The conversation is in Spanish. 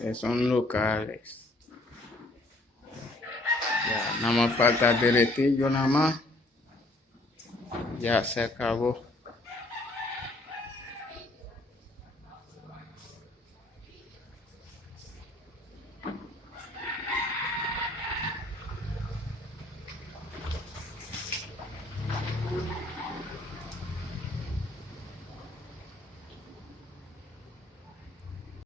que son locales. Ya, nada más falta el deretillo, nada más. Ya se acabó.